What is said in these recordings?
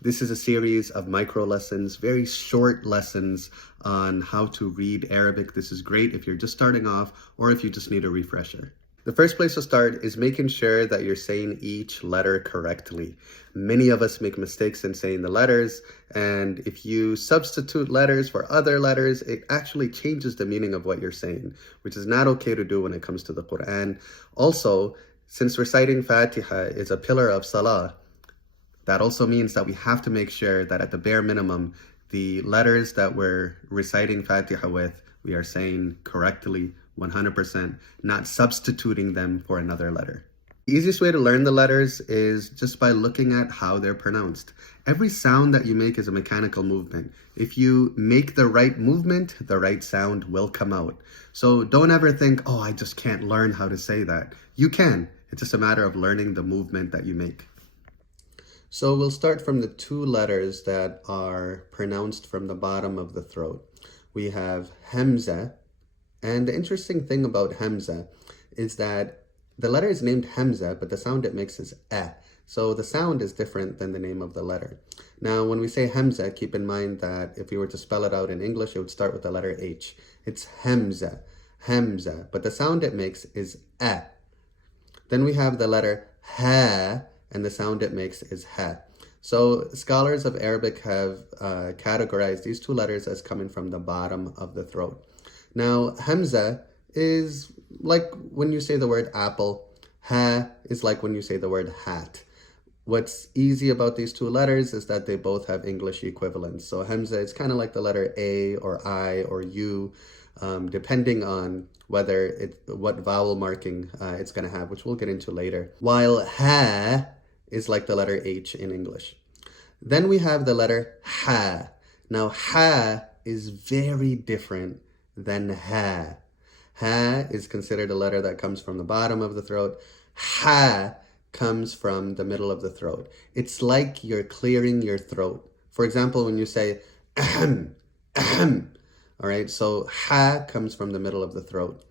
This is a series of micro lessons, very short lessons on how to read Arabic. This is great if you're just starting off or if you just need a refresher. The first place to start is making sure that you're saying each letter correctly. Many of us make mistakes in saying the letters, and if you substitute letters for other letters, it actually changes the meaning of what you're saying, which is not okay to do when it comes to the Quran. Also, since reciting Fatiha is a pillar of Salah, that also means that we have to make sure that at the bare minimum, the letters that we're reciting Fatiha with, we are saying correctly, 100%, not substituting them for another letter. The easiest way to learn the letters is just by looking at how they're pronounced. Every sound that you make is a mechanical movement. If you make the right movement, the right sound will come out. So don't ever think, oh, I just can't learn how to say that. You can. It's just a matter of learning the movement that you make. So we'll start from the two letters that are pronounced from the bottom of the throat. We have Hamza, and the interesting thing about Hamza is that the letter is named Hamza, but the sound it makes is eh. So the sound is different than the name of the letter. Now, when we say Hamza, keep in mind that if you were to spell it out in English, it would start with the letter H. It's Hamza, Hamza, but the sound it makes is eh. Then we have the letter Ha, and the sound it makes is ha. So scholars of Arabic have categorized these two letters as coming from the bottom of the throat. Now, Hamza is like when you say the word apple. Ha is like when you say the word hat. What's easy about these two letters is that they both have English equivalents. So Hamza is kind of like the letter A or I or U, depending on what vowel marking it's going to have, which we'll get into later. While ha is like the letter H in English. Then we have the letter Ha. Now, Ha is very different than Ha. Ha is considered a letter that comes from the bottom of the throat. Ha comes from the middle of the throat. It's like you're clearing your throat. For example, when you say ahem, ahem, all right, so Ha comes from the middle of the throat.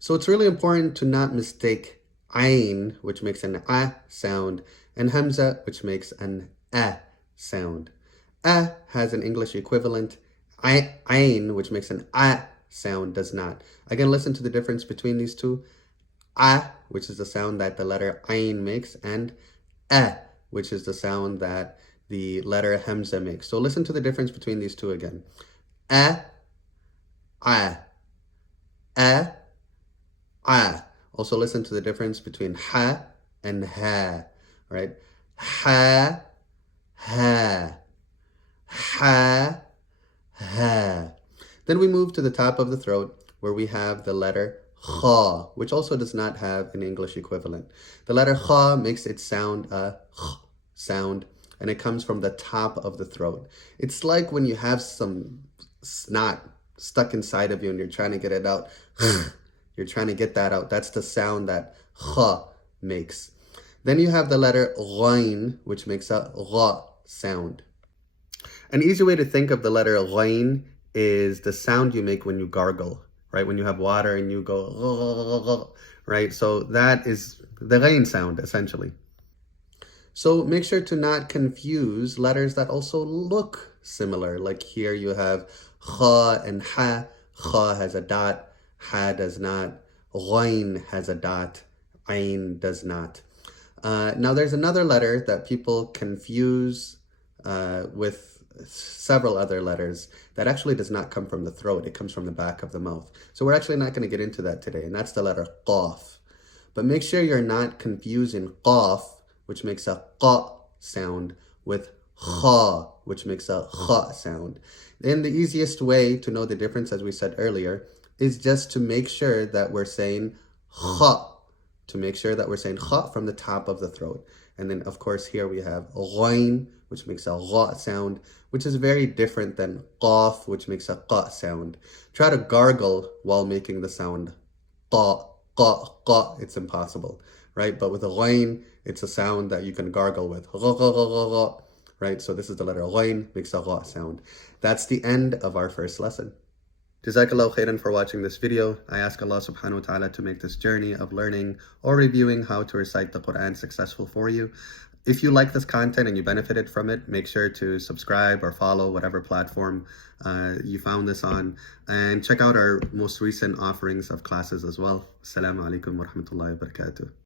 So it's really important to not mistake Ain, which makes an A sound, and Hamza, which makes an A sound. A has an English equivalent. Ain, which makes an A sound, does not. Again, listen to the difference between these two. A, which is the sound that the letter Ain makes, and A, which is the sound that the letter Hamza makes. So listen to the difference between these two again. A, A, A, A. Also listen to the difference between ha and ha, right? Ha, ha, ha, ha. Then we move to the top of the throat where we have the letter kha, which also does not have an English equivalent. The letter kha makes it sound a kh sound, and it comes from the top of the throat. It's like when you have some snot stuck inside of you and you're trying to get it out. You're trying to get that out. That's the sound that kha makes. Then you have the letter ghain, which makes a gha sound. An easy way to think of the letter ghain is the sound you make when you gargle, right? When you have water and you go, right? So that is the ghain sound, essentially. So make sure to not confuse letters that also look similar. Like here you have kha and ha. Kha has a dot. Ha does not. Ghain has a dot. Ain does not. Now there's another letter that people confuse with several other letters that actually does not come from the throat. It comes from the back of the mouth. So we're actually not going to get into that today, and that's the letter qaf. But make sure you're not confusing qaf, which makes a qa sound, with kha, which makes a kha sound. And the easiest way to know the difference, as we said earlier, is just to make sure that we're saying kha, to make sure that we're saying kha from the top of the throat. And then, of course, here we have ghain, which makes a gha sound, which is very different than qaf, which makes a qa sound. Try to gargle while making the sound qa, qa, qa. It's impossible, right? But with a ghain, it's a sound that you can gargle with. Right? So this is the letter ghain, makes a gha sound. That's the end of our first lesson. Jazakallahu khairan for watching this video. I ask Allah subhanahu wa ta'ala to make this journey of learning or reviewing how to recite the Quran successful for you. If you like this content and you benefited from it, make sure to subscribe or follow whatever platform you found this on, and check out our most recent offerings of classes as well. Assalamu alaikum wa rahmatullahi wa barakatuh.